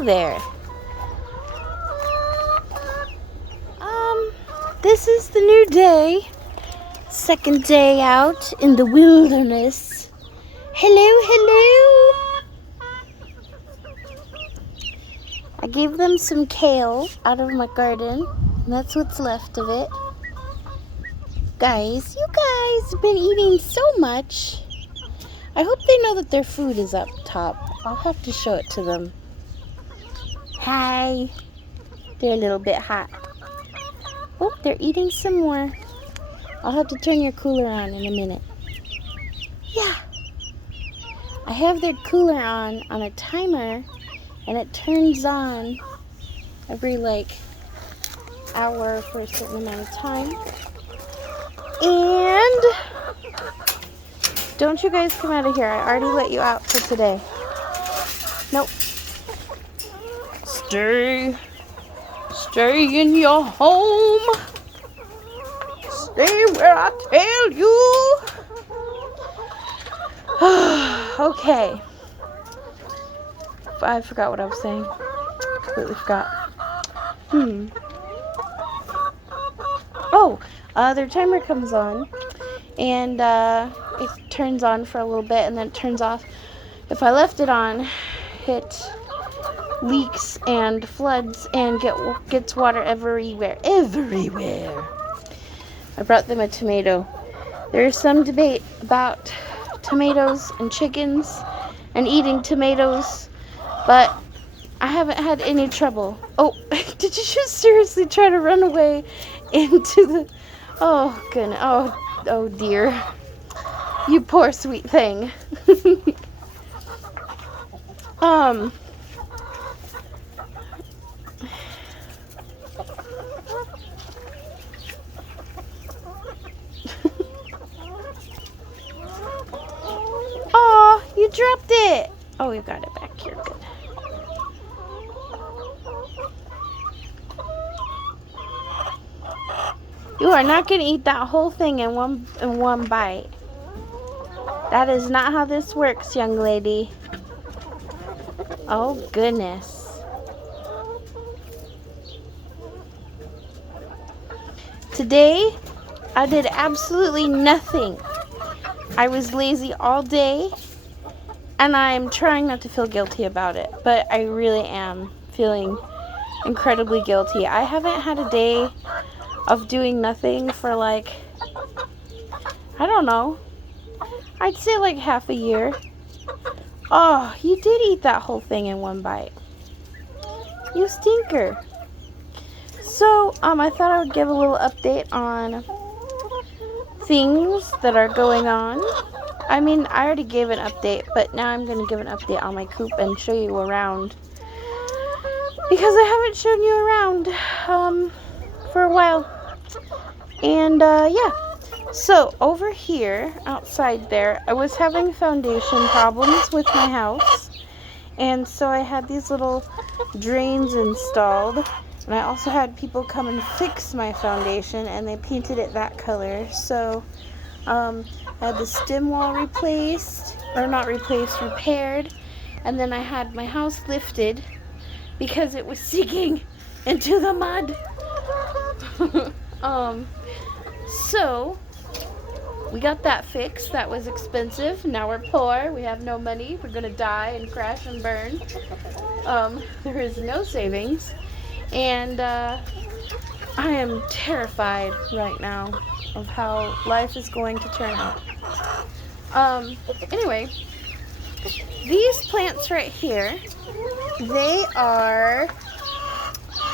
Hello there. This is the new day. Second day out in the wilderness. Hello. I gave them some kale out of my garden. And that's what's left of it. Guys, you guys have been eating so much. I hope they know that their food is up top. I'll have to show it to them. Hi. They're a little bit hot. Oh, they're eating some more. I'll have to turn your cooler on in a minute. Yeah. I have their cooler on a timer, and it turns on every hour for a certain amount of time. And don't you guys come out of here. I already let you out for today. Nope. Stay in your home. Stay where I tell you. Okay. I forgot what I was saying. Completely forgot. Oh, their timer comes on. And it turns on for a little bit and then it turns off. If I left it on, it leaks and floods and gets water everywhere. I brought them a tomato. There's some debate about tomatoes and chickens and eating tomatoes, but I haven't had any trouble. Oh, did you just seriously try to run away into the... Oh, goodness. Oh dear. You poor sweet thing. Oh, you dropped it. Oh, we've got it back here. Good. You are not going to eat that whole thing in one bite. That is not how this works, young lady. Oh, goodness. Today, I did absolutely nothing. I was lazy all day, and I'm trying not to feel guilty about it, but I really am feeling incredibly guilty. I haven't had a day of doing nothing for I don't know, I'd say half a year. Oh, you did eat that whole thing in one bite. You stinker. So, I thought I would give a little update on things that are going on. I mean, I already gave an update, but now I'm going to give an update on my coop and show you around. Because I haven't shown you around for a while. And, yeah. So, over here, outside there, I was having foundation problems with my house. And so I had these little drains installed. And I also had people come and fix my foundation, and they painted it that color. So, I had the stem wall replaced, or not replaced, repaired. And then I had my house lifted because it was sinking into the mud. So, we got that fixed. That was expensive. Now we're poor. We have no money. We're going to die and crash and burn. There is no savings. And I am terrified right now of how life is going to turn out. Anyway, these plants right here, they are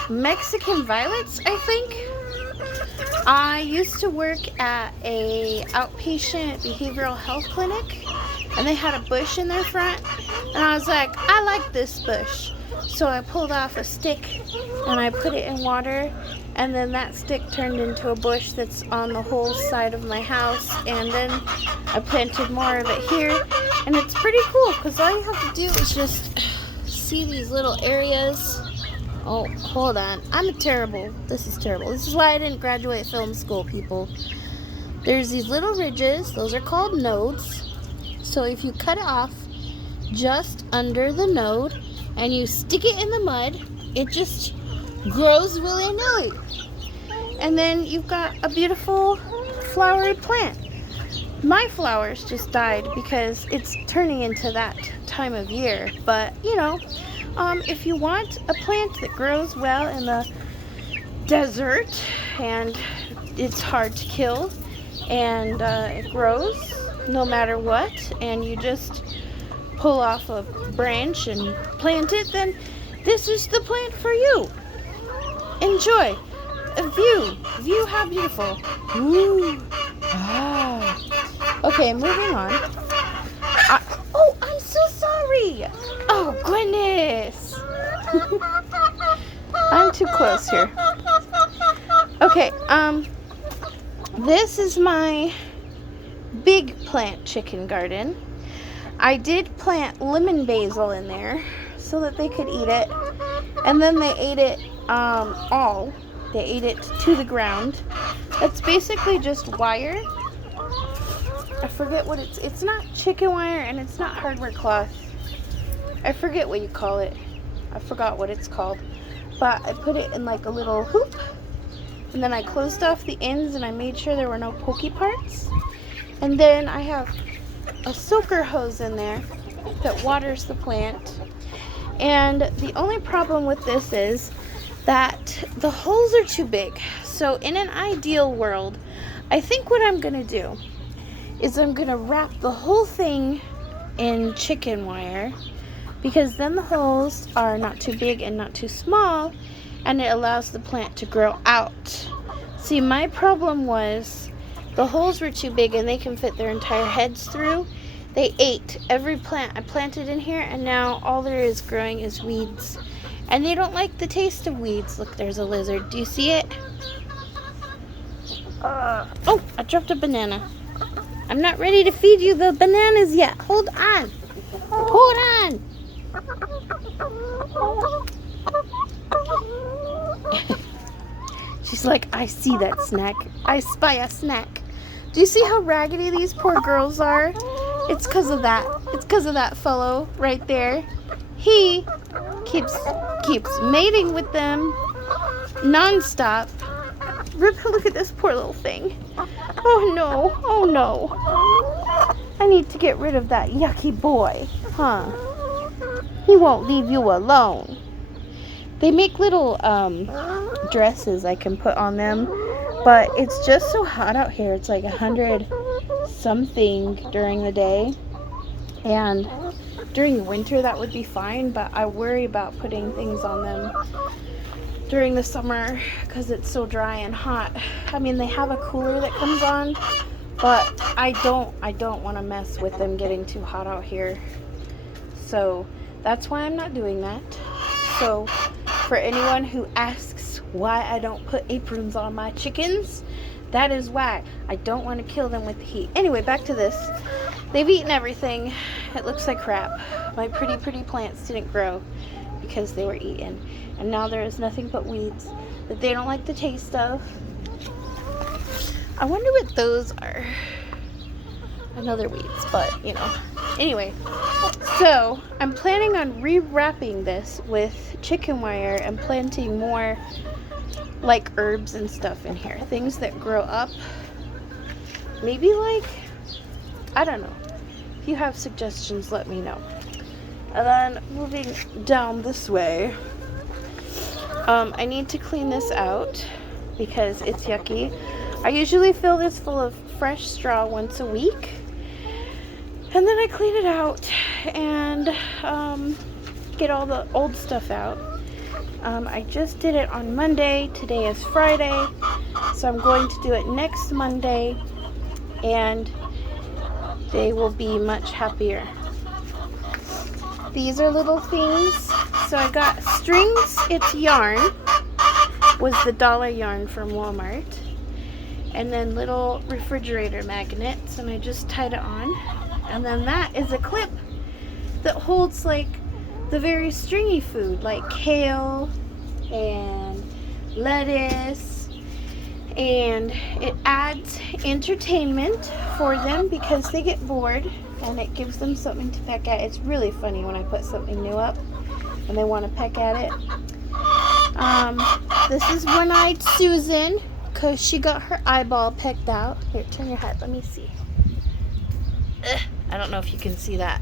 Mexican violets, I think. I used to work at a outpatient behavioral health clinic, and they had a bush in their front, and I was like, I like this bush. So I pulled off a stick and I put it in water, and then that stick turned into a bush that's on the whole side of my house, and then I planted more of it here, and it's pretty cool because all you have to do is just see these little areas. Oh, hold on. This is terrible. This is why I didn't graduate film school, people. There's these little ridges. Those are called nodes. So if you cut it off just under the node, and you stick it in the mud, it just grows willy-nilly. And then you've got a beautiful flowery plant. My flowers just died because it's turning into that time of year. But, you know, if you want a plant that grows well in the desert and it's hard to kill and it grows no matter what, and you just pull off a branch and plant it, then this is the plant for you. Enjoy. A view how beautiful. Ooh. Ah. Okay, moving on. Oh, I'm so sorry. Oh, goodness. I'm too close here. Okay, this is my big plant chicken garden. I did plant lemon basil in there so that they could eat it. And then they ate it all. They ate it to the ground. It's basically just wire. I forget what it's not chicken wire and it's not hardware cloth. I forget what you call it. I forgot what it's called. But I put it in like a little hoop. And then I closed off the ends and I made sure there were no pokey parts. And then I have a soaker hose in there that waters the plant. And the only problem with this is that the holes are too big. So in an ideal world, I think what I'm gonna do is I'm gonna wrap the whole thing in chicken wire, because then the holes are not too big and not too small, and it allows the plant to grow out. See, my problem was the holes were too big and they can fit their entire heads through. They ate every plant I planted in here, and now all there is growing is weeds. And they don't like the taste of weeds. Look, there's a lizard. Do you see it? Oh, I dropped a banana. I'm not ready to feed you the bananas yet. Hold on. Hold on. She's like, I see that snack. I spy a snack. Do you see how raggedy these poor girls are? It's because of that. It's because of that fellow right there. He keeps mating with them non-stop. Look at this poor little thing. Oh no, oh no. I need to get rid of that yucky boy, huh? He won't leave you alone. They make little dresses I can put on them, but it's just so hot out here. It's like 100 something during the day, and during winter that would be fine, but I worry about putting things on them during the summer because it's so dry and hot. I mean, they have a cooler that comes on, but I don't want to mess with them getting too hot out here. So that's why I'm not doing that. So for anyone who asks why I don't put aprons on my chickens, that is why. I don't want to kill them with the heat. Anyway, back to this. They've eaten everything. It looks like crap. My pretty plants didn't grow because they were eaten. And now there is nothing but weeds that they don't like the taste of. I wonder what those are. Another weeds, but you know. Anyway, so I'm planning on rewrapping this with chicken wire and planting more like herbs and stuff in here. Things that grow up. Maybe like, I don't know. If you have suggestions, let me know. And then moving down this way, I need to clean this out because it's yucky. I usually fill this full of fresh straw once a week, and then I clean it out and get all the old stuff out. I just did it on Monday. Today is Friday, so I'm going to do it next Monday, and they will be much happier. These are little things. So I got strings. It's yarn. Was the dollar yarn from Walmart. And then little refrigerator magnets, and I just tied it on. And then that is a clip that holds like the very stringy food, like kale and lettuce, and it adds entertainment for them because they get bored, and it gives them something to peck at. It's really funny when I put something new up. and they want to peck at it. This is One-Eyed Susan, because she got her eyeball pecked out. Here, turn your head. Let me see. I don't know if you can see that.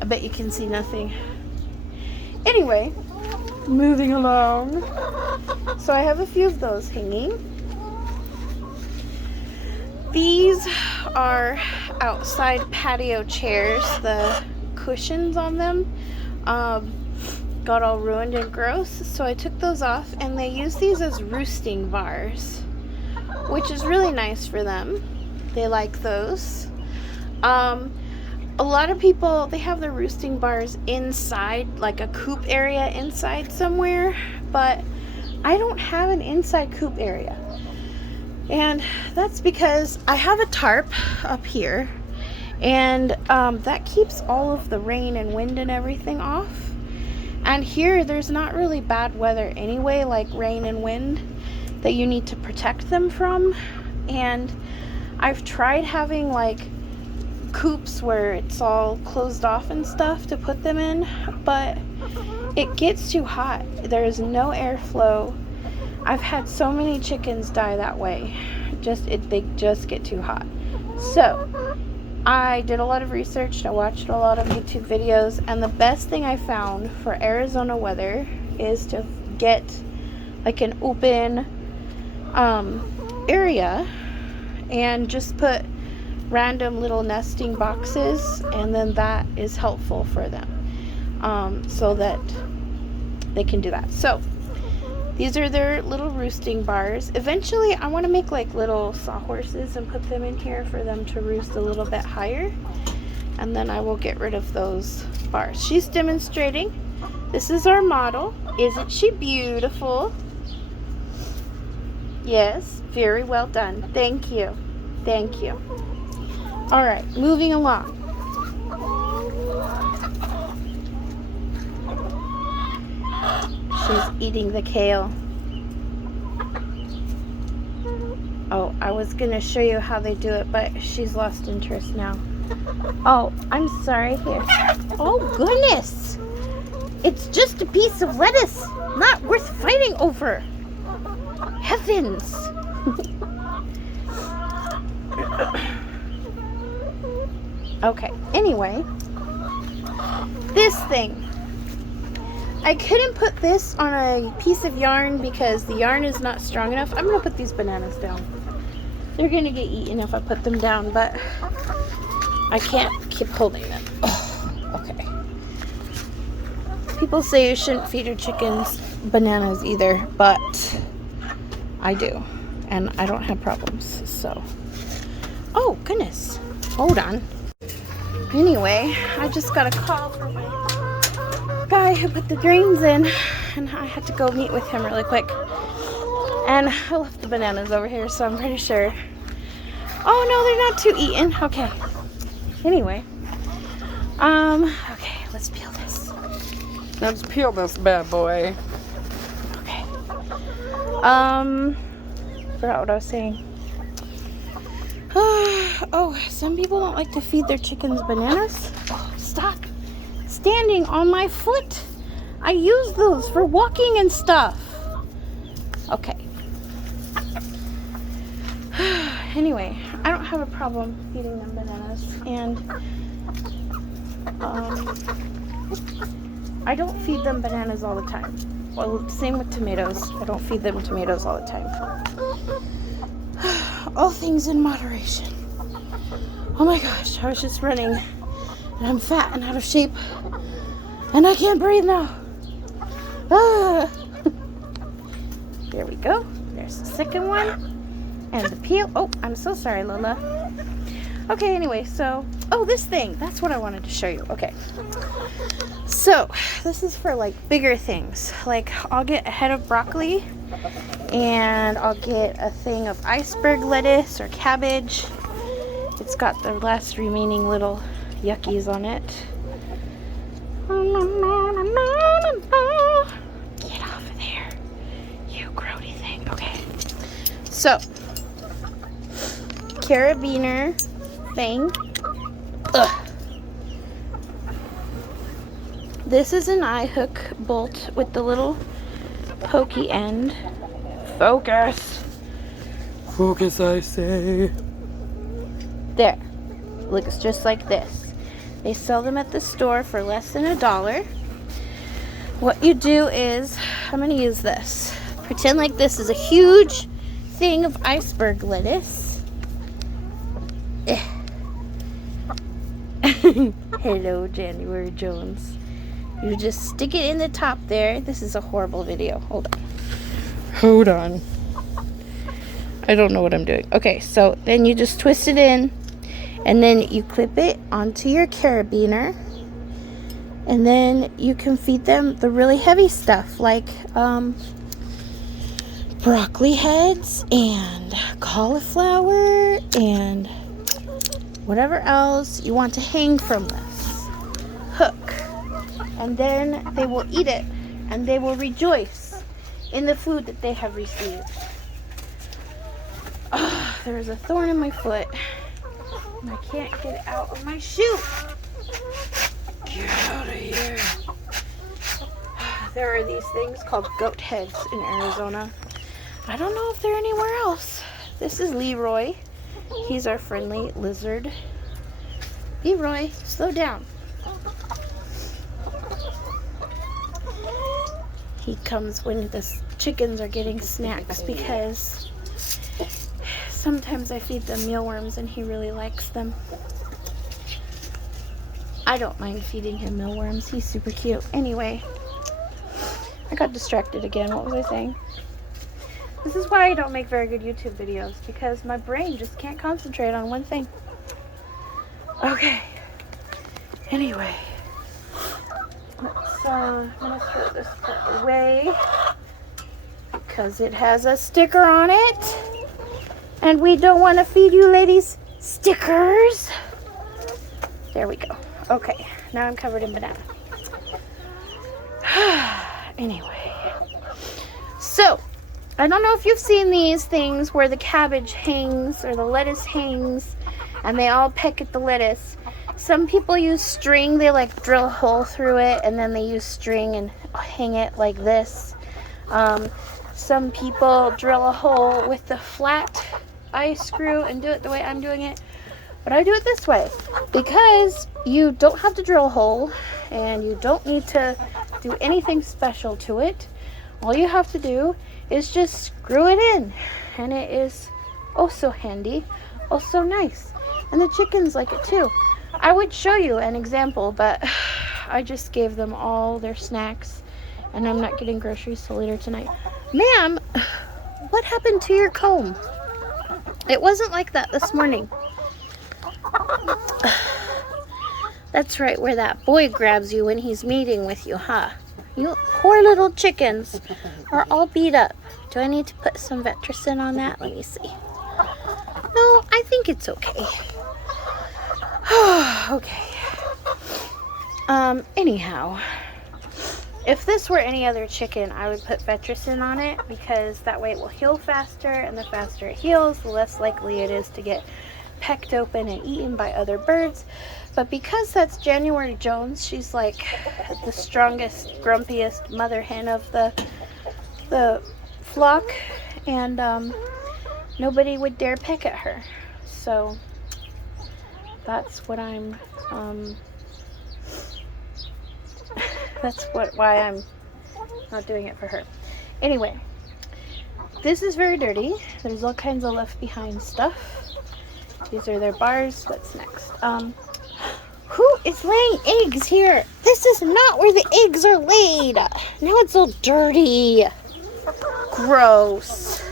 I bet you can see nothing. Anyway, moving along. So I have a few of those hanging. These are outside patio chairs. The cushions on them got all ruined and gross, so I took those off, and they use these as roosting bars, which is really nice for them. They like those. A lot of people, they have their roosting bars inside, like a coop area inside somewhere, but I don't have an inside coop area. And that's because I have a tarp up here, and that keeps all of the rain and wind and everything off. And here, there's not really bad weather anyway, like rain and wind, that you need to protect them from. And I've tried having like coops where it's all closed off and stuff to put them in, but it gets too hot. There's no airflow. I've had so many chickens die that way. They just get too hot. So I did a lot of research. I watched a lot of YouTube videos, and the best thing I found for Arizona weather is to get like an open area and just put random little nesting boxes, and then that is helpful for them, so that they can do that. So these are their little roosting bars. Eventually I want to make like little sawhorses and put them in here for them to roost a little bit higher, and then I will get rid of those bars. She's demonstrating. This is our model. Isn't she beautiful? Yes, very well done. Thank you. Thank you. All right, moving along. She's eating the kale. Oh, I was gonna show you how they do it, but she's lost interest now. Oh, I'm sorry. Here. Oh, goodness. It's just a piece of lettuce. Not worth fighting over. Heavens. Okay, anyway, this thing, I couldn't put this on a piece of yarn because the yarn is not strong enough. I'm going to put these bananas down. They're going to get eaten if I put them down, but I can't keep holding them. Oh, okay. People say you shouldn't feed your chickens bananas either, but I do, and I don't have problems, so. Oh, goodness. Hold on. Anyway, I just got a call from my guy who put the grains in, and I had to go meet with him really quick. And I left the bananas over here, so I'm pretty sure. Oh no, they're not too eaten. Okay. Anyway. Okay, let's peel this. Let's peel this bad boy. Okay. Forgot what I was saying. Oh, some people don't like to feed their chickens bananas. Oh, stop standing on my foot. I use those for walking and stuff. Okay. Anyway, I don't have a problem feeding them bananas, and I don't feed them bananas all the time. Well, same with tomatoes. I don't feed them tomatoes all the time. All things in moderation. Oh my gosh, I was just running, and I'm fat and out of shape, and I can't breathe now. Ah. There we go. There's the second one. And the peel. Oh, I'm so sorry, Lola. Okay, anyway, so, oh, this thing. That's what I wanted to show you. Okay. So, this is for, like, bigger things. Like, I'll get a head of broccoli, and I'll get a thing of iceberg lettuce or cabbage. It's got the last remaining little yuckies on it. Get off of there, you grody thing. Okay. So, carabiner thing. Ugh. This is an eye hook bolt with the little pokey end. Focus. Focus, I say. There. Looks just like this. They sell them at the store for less than $1. What you do is, I'm going to use this. Pretend like this is a huge thing of iceberg lettuce. Hello, January Jones. You just stick it in the top there. This is a horrible video. Hold on. I don't know what I'm doing. Okay, so then you just twist it in, and then you clip it onto your carabiner, and then you can feed them the really heavy stuff like broccoli heads and cauliflower and whatever else you want to hang from this hook. And then they will eat it, and they will rejoice in the food that they have received. Oh, there's a thorn in my foot, and I can't get it out of my shoe. Get out of here. There are these things called goat heads in Arizona. I don't know if they're anywhere else. This is Leroy. He's our friendly lizard. Leroy, slow down. He comes when the chickens are getting snacks because sometimes I feed them mealworms and he really likes them. I don't mind feeding him mealworms. He's super cute. Anyway, I got distracted again. What was I saying? This is why I don't make very good YouTube videos, because my brain just can't concentrate on one thing. Okay. Anyway, I'm gonna throw this part away because it has a sticker on it, and we don't want to feed you ladies stickers. There we go. Okay, now I'm covered in banana. Anyway, so I don't know if you've seen these things where the cabbage hangs or the lettuce hangs and they all peck at the lettuce. Some people use string. They like drill a hole through it and then they use string and hang it like this. Some people drill a hole with the flat eye screw and do it the way I'm doing it. But I do it this way because you don't have to drill a hole and you don't need to do anything special to it. All you have to do is just screw it in, and it is oh so handy, oh so nice, and the chickens like it too. I would show you an example, but I just gave them all their snacks and I'm not getting groceries till later tonight. Ma'am, what happened to your comb? It wasn't like that this morning. That's right, where that boy grabs you when he's meeting with you, huh? You poor little chickens are all beat up. Do I need to put some Vetricin on that? Let me see. No, I think it's okay. Okay. Anyhow, if this were any other chicken, I would put Vetricin on it because that way it will heal faster, and the faster it heals, the less likely it is to get pecked open and eaten by other birds. But because that's January Jones, she's like the strongest, grumpiest mother hen of the flock, and nobody would dare peck at her. So that's what I'm why I'm not doing it for her. Anyway, this is very dirty. There's all kinds of left behind stuff. These are their bars. What's next? Who is laying eggs here? This is not where the eggs are laid. Now it's all dirty. Gross.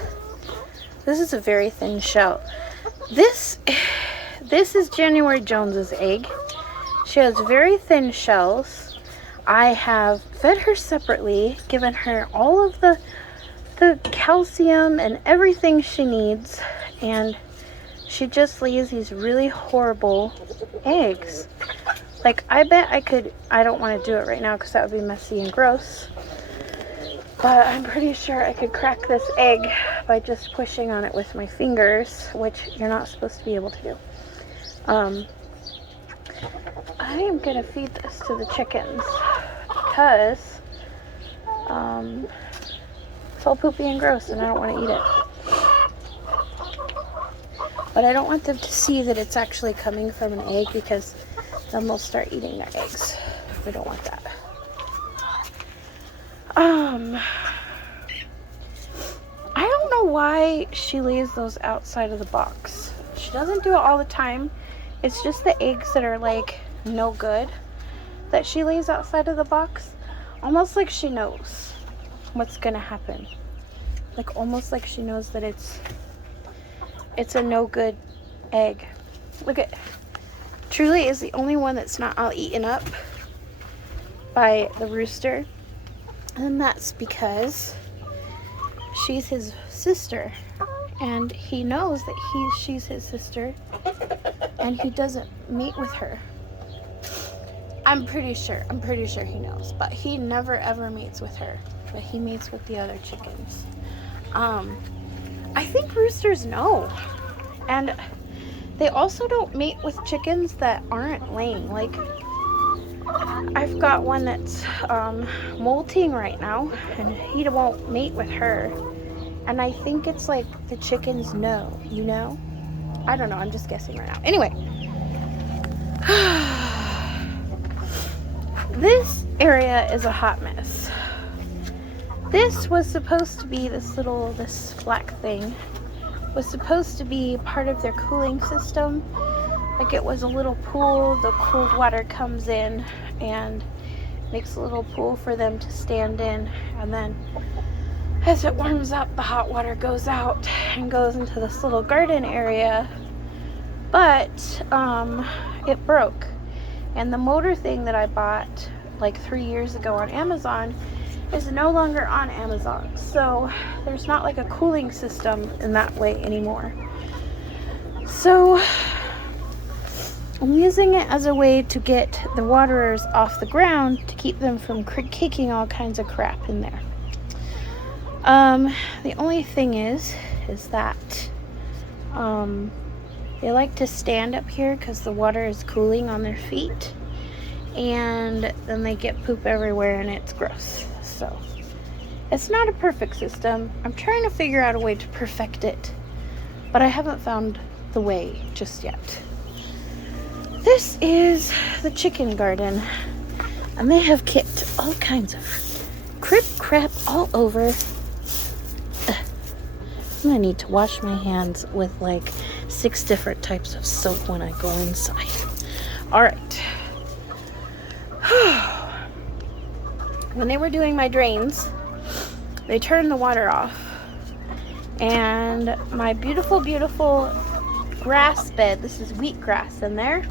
This is a very thin shell. This is January Jones's egg. She has very thin shells. I have fed her separately, given her all of the calcium and everything she needs, and she just lays these really horrible eggs. Like, I bet I don't want to do it right now because that would be messy and gross. But I'm pretty sure I could crack this egg by just pushing on it with my fingers, which you're not supposed to be able to do. I am going to feed this to the chickens because it's all poopy and gross and I don't want to eat it. But I don't want them to see that it's actually coming from an egg, because then they'll start eating their eggs. We don't want that. I don't know why she lays those outside of the box. She doesn't do it all the time. It's just the eggs that are like no good that she lays outside of the box. Almost like she knows what's gonna happen. Like almost like she knows that it's a no good egg. Look at, Truly is the only one that's not all eaten up by the rooster. And that's because she's his sister. And he knows that she's his sister. And he doesn't mate with her. I'm pretty sure he knows. But he never ever mates with her. But he mates with the other chickens. I think roosters know. And they also don't mate with chickens that aren't laying. Like, I've got one that's molting right now, and he won't mate with her. And I think it's like the chickens know, you know? I don't know, I'm just guessing right now. Anyway. This area is a hot mess. This was supposed to be this black thing was supposed to be part of their cooling system. Like, it was a little pool. The cold water comes in and makes a little pool for them to stand in, and then as it warms up, the hot water goes out and goes into this little garden area. But it broke, and the motor thing that I bought like 3 years ago on Amazon is no longer on Amazon. So there's not like a cooling system in that way anymore. So I'm using it as a way to get the waterers off the ground to keep them from kicking all kinds of crap in there. The only thing is that they like to stand up here because the water is cooling on their feet, and then they get poop everywhere and it's gross. So it's not a perfect system. I'm trying to figure out a way to perfect it, but I haven't found the way just yet. This is the chicken garden, and they have kicked all kinds of crap all over. I'm gonna need to wash my hands with like 6 different types of soap when I go inside. All right. When they were doing my drains, they turned the water off, and my beautiful grass bed, this is wheatgrass in there,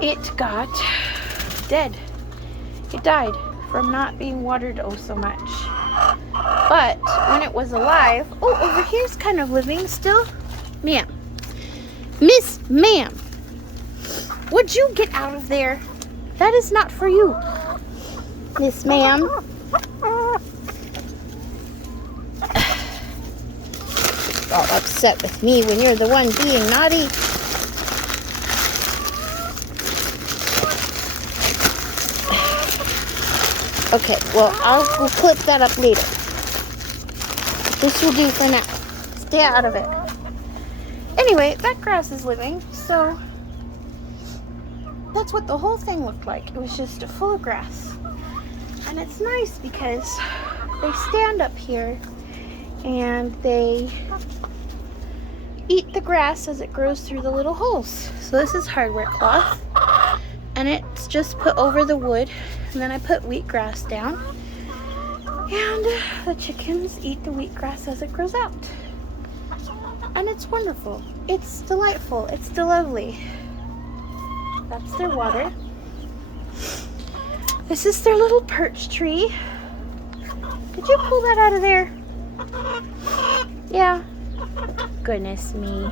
it got dead. It died from not being watered so much. But when it was alive, over here's kind of living still. Ma'am. Miss Ma'am. Would you get out of there? That is not for you. Miss Ma'am. All upset with me when you're the one being naughty. Okay, well, we'll clip that up later. This will do for now. Stay out of it. Anyway, that grass is living, so that's what the whole thing looked like. It was just full of grass. And it's nice because they stand up here and they eat the grass as it grows through the little holes. So this is hardware cloth, and it's just put over the wood, and then I put wheatgrass down, and the chickens eat the wheatgrass as it grows out. And it's wonderful. It's delightful. It's lovely. That's their water. This is their little perch tree. Could you pull that out of there? Yeah. Goodness me.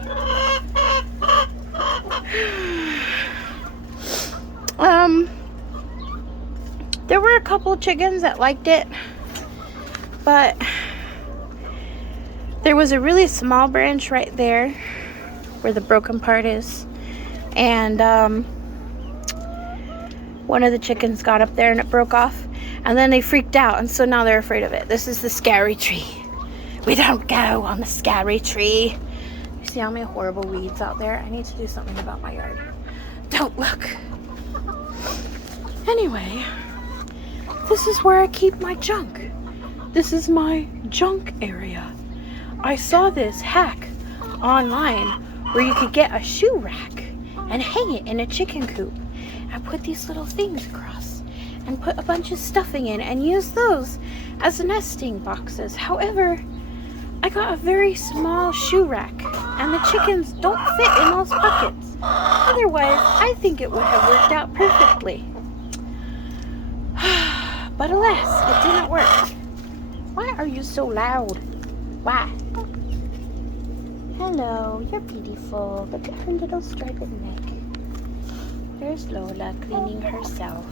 There were a couple chickens that liked it, but there was a really small branch right there where the broken part is, and one of the chickens got up there and it broke off. And then they freaked out, and so now they're afraid of it. This is the scary tree. We don't go on the scary tree. You see how many horrible weeds out there? I need to do something about my yard. Don't look. Anyway, this is where I keep my junk. This is my junk area. I saw this hack online where you could get a shoe rack and hang it in a chicken coop and put these little things across and put a bunch of stuffing in and use those as nesting boxes. However, I got a very small shoe rack and the chickens don't fit in those buckets. Otherwise, I think it would have worked out perfectly. But alas, it didn't work. Why are you so loud? Why? Hello, you're beautiful. Look at her little striped neck. There's Lola cleaning herself.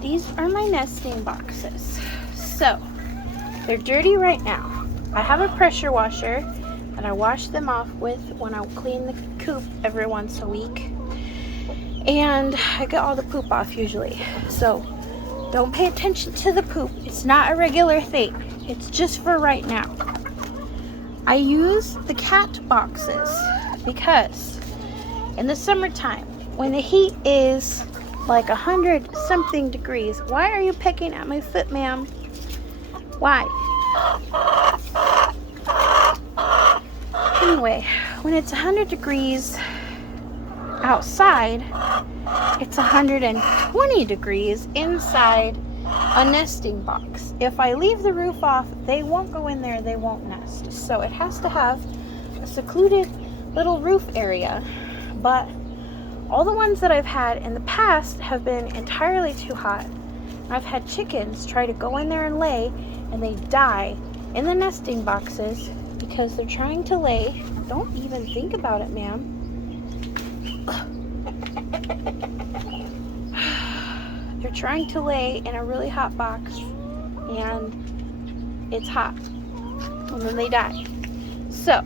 These are my nesting boxes. So, they're dirty right now. I have a pressure washer that I wash them off with when I clean the coop every once a week. And I get all the poop off usually. So, don't pay attention to the poop. It's not a regular thing. It's just for right now. I use the cat boxes because in the summertime, when the heat is like 100 something degrees, why are you pecking at my foot, ma'am? Why? Anyway, when it's 100 degrees outside, it's 120 degrees inside a nesting box. If I leave the roof off, they won't go in there, they won't nest. So it has to have a secluded little roof area. But all the ones that I've had in the past have been entirely too hot. I've had chickens try to go in there and lay, and they die in the nesting boxes because they're trying to lay. Don't even think about it, ma'am. They're trying to lay in a really hot box, and it's hot, and then they die. So,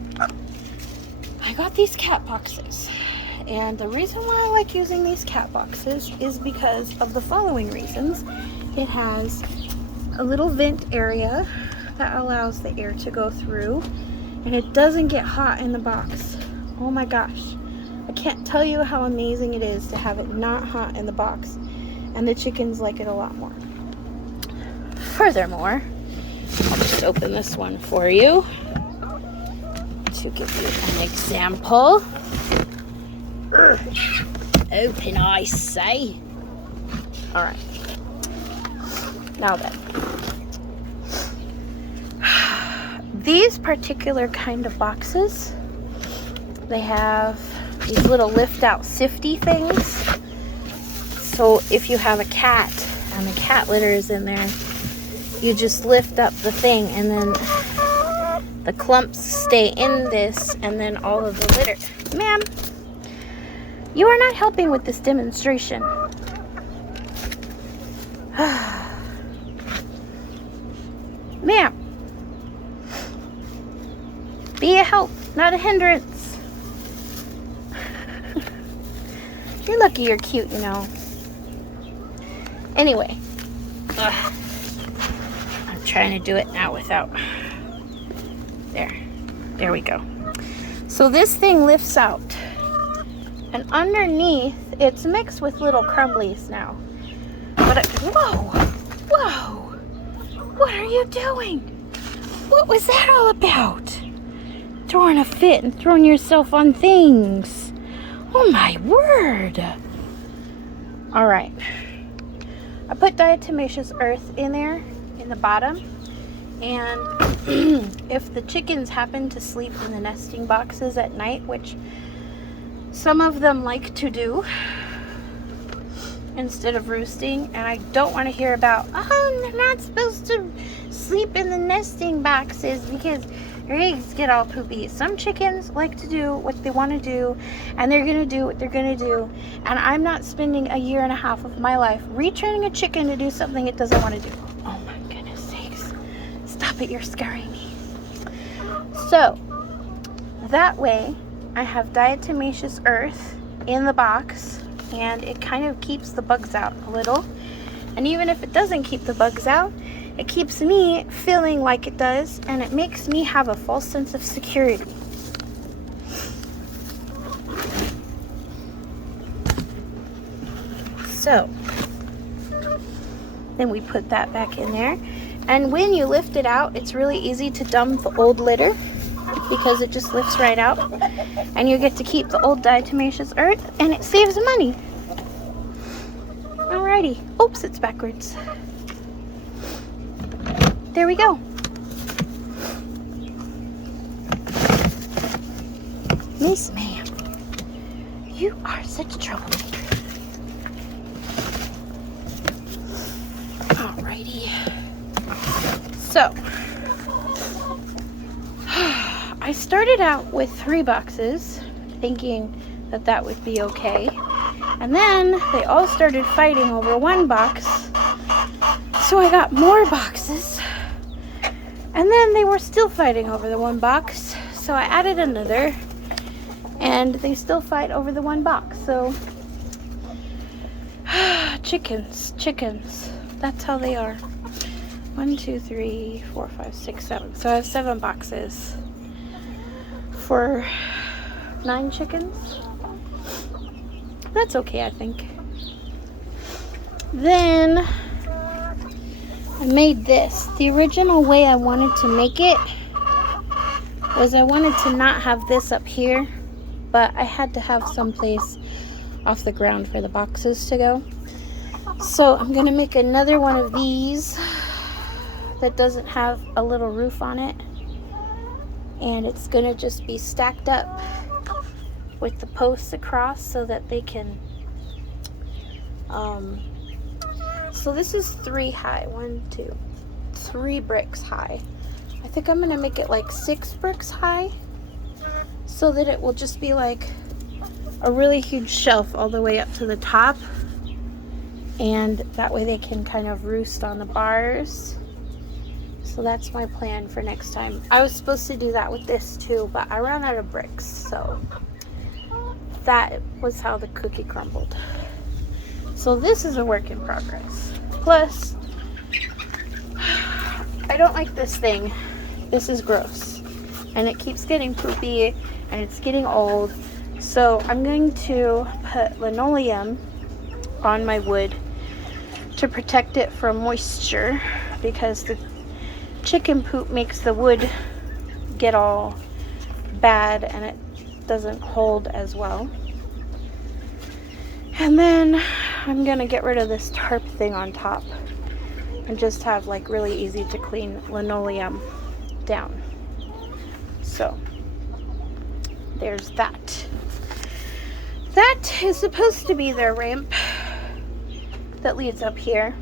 I got these cat boxes. And the reason why I like using these cat boxes is because of the following reasons. It has a little vent area that allows the air to go through, and it doesn't get hot in the box. Oh my gosh. I can't tell you how amazing it is to have it not hot in the box, and the chickens like it a lot more. Furthermore, I'll just open this one for you to give you an example. Open, I say. Alright. Now then. These particular kind of boxes, they have these little lift out sifty things. So if you have a cat and the cat litter is in there, you just lift up the thing and then the clumps stay in this, and then all of the litter. Ma'am, you are not helping with this demonstration. Ma'am, be a help, not a hindrance. You're lucky you're cute, you know. Anyway, I'm trying to do it now without. There we go. So this thing lifts out. And underneath, it's mixed with little crumblies now. But whoa! What are you doing? What was that all about? Throwing a fit and throwing yourself on things. Oh my word! Alright. I put diatomaceous earth in there, in the bottom. And if the chickens happen to sleep in the nesting boxes at night, which some of them like to do instead of roosting, and I don't want to hear about, oh, they're not supposed to sleep in the nesting boxes because their eggs get all poopy. Some chickens like to do what they want to do, and they're going to do what they're going to do, and I'm not spending 1.5 years of my life retraining a chicken to do something it doesn't want to do. Oh my goodness sakes. Stop it, you're scaring me. So, that way, I have diatomaceous earth in the box and it kind of keeps the bugs out a little. And even if it doesn't keep the bugs out, it keeps me feeling like it does, and it makes me have a false sense of security. So then we put that back in there, and when you lift it out, it's really easy to dump the old litter because it just lifts right out, and you get to keep the old diatomaceous earth, and it saves money. Alrighty. Oops, it's backwards. There we go. Miss Ma'am, you are such a troublemaker. Alrighty. So, I started out with 3 boxes, thinking that that would be okay. And then they all started fighting over 1 box. So I got more boxes. And then they were still fighting over the 1 box. So I added another. And they still fight over the 1 box. So, chickens. That's how they are. 1, 2, 3, 4, 5, 6, 7. So I have 7 boxes for 9 chickens. That's okay, I think. Then I made this. The original way I wanted to make it was I wanted to not have this up here, but I had to have some place off the ground for the boxes to go. So I'm gonna make another one of these that doesn't have a little roof on it, and it's gonna just be stacked up with the posts across so that they can so this is 3 high. 1, 2, 3 bricks high. I think I'm gonna make it like 6 bricks high so that it will just be like a really huge shelf all the way up to the top, and that way they can kind of roost on the bars. So that's my plan for next time. I was supposed to do that with this too, but I ran out of bricks, so that was how the cookie crumbled. So this is a work in progress. Plus, I don't like this thing. This is gross. And it keeps getting poopy, and it's getting old. So I'm going to put linoleum on my wood to protect it from moisture, because the chicken poop makes the wood get all bad and it doesn't hold as well. And then I'm gonna get rid of this tarp thing on top and just have like really easy to clean linoleum down. So there's that. That is supposed to be their ramp that leads up here,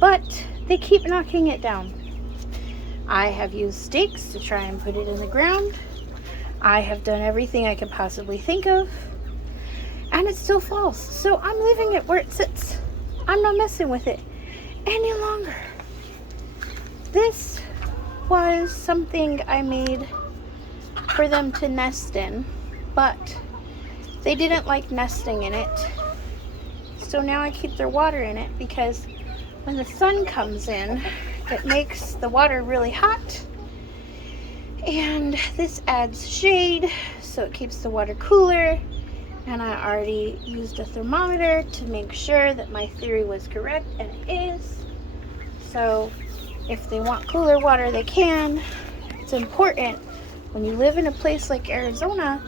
but they keep knocking it down. I have used stakes to try and put it in the ground. I have done everything I could possibly think of, and it still falls. So I'm leaving it where it sits. I'm not messing with it any longer. This was something I made for them to nest in, but they didn't like nesting in it. So now I keep their water in it, because when the sun comes in, it makes the water really hot. And this adds shade, so it keeps the water cooler. And I already used a thermometer to make sure that my theory was correct, and it is. So if they want cooler water, they can. It's important when you live in a place like Arizona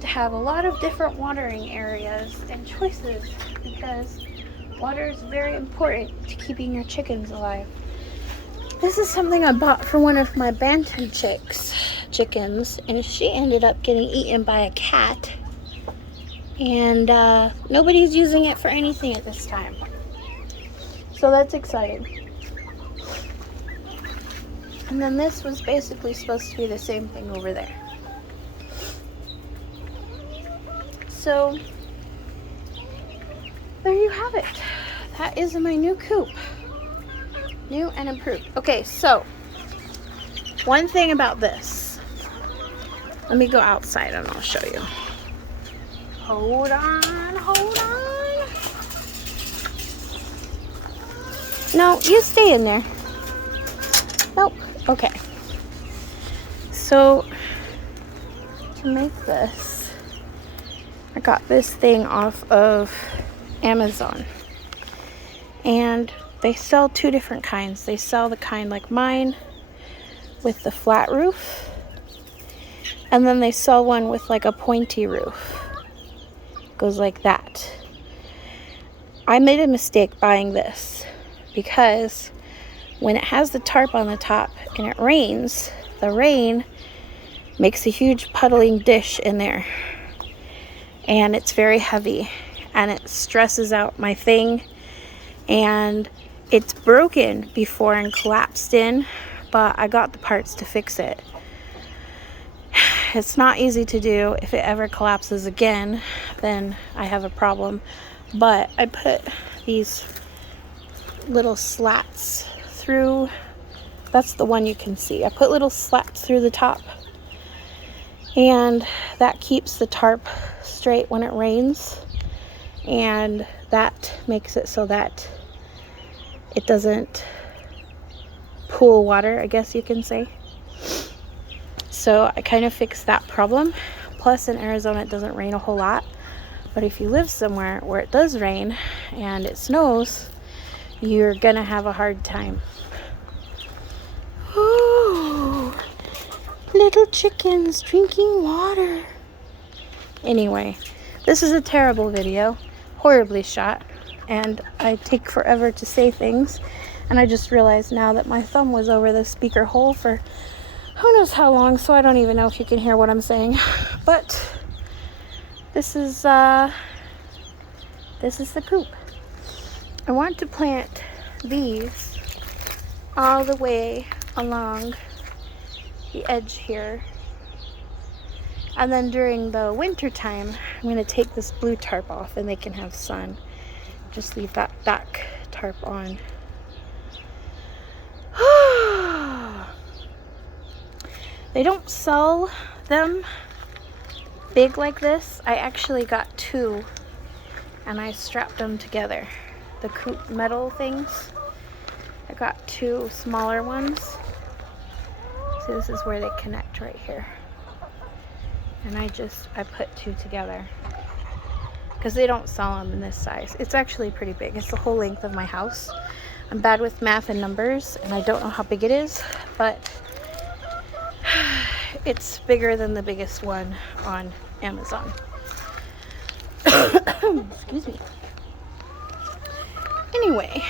to have a lot of different watering areas and choices, because water is very important to keeping your chickens alive. This is something I bought for one of my bantam chickens, and she ended up getting eaten by a cat. And nobody's using it for anything at this time. So that's exciting. And then this was basically supposed to be the same thing over there. So there you have it. That is my new coop. New and improved. Okay, so one thing about this. Let me go outside and I'll show you. Hold on, hold on. No, you stay in there. Nope. Okay. So, to make this, I got this thing off of Amazon. And they sell two different kinds. They sell the kind like mine with the flat roof. And then they sell one with like a pointy roof. It goes like that. I made a mistake buying this because when it has the tarp on the top and it rains, the rain makes a huge puddling dish in there. And it's very heavy and it stresses out my thing. And it's broken before and collapsed in, but I got the parts to fix it. It's not easy to do. If it ever collapses again, then I have a problem. But I put these little slats through. That's the one you can see. I put little slats through the top. And that keeps the tarp straight when it rains. And that makes it so that it doesn't pool water, I guess you can say. So I kind of fixed that problem. Plus in Arizona it doesn't rain a whole lot. But if you live somewhere where it does rain and it snows, you're gonna have a hard time. Ooh, little chickens drinking water. Anyway, this is a terrible video, horribly shot. And I take forever to say things, and I just realized now that my thumb was over the speaker hole for who knows how long, so I don't even know if you can hear what I'm saying. But this is the coop. I want to plant these all the way along the edge here, and then during the winter time I'm going to take this blue tarp off and they can have sun. Just leave that back tarp on. They don't sell them big like this. I actually got two and I strapped them together. The Coop metal things. I got two smaller ones. So this is where they connect right here. And I put two together. Because they don't sell them in this size. It's actually pretty big. It's the whole length of my house. I'm bad with math and numbers, and I don't know how big it is, but it's bigger than the biggest one on Amazon. Excuse me. Anyway,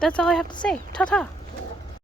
that's all I have to say. Ta-ta.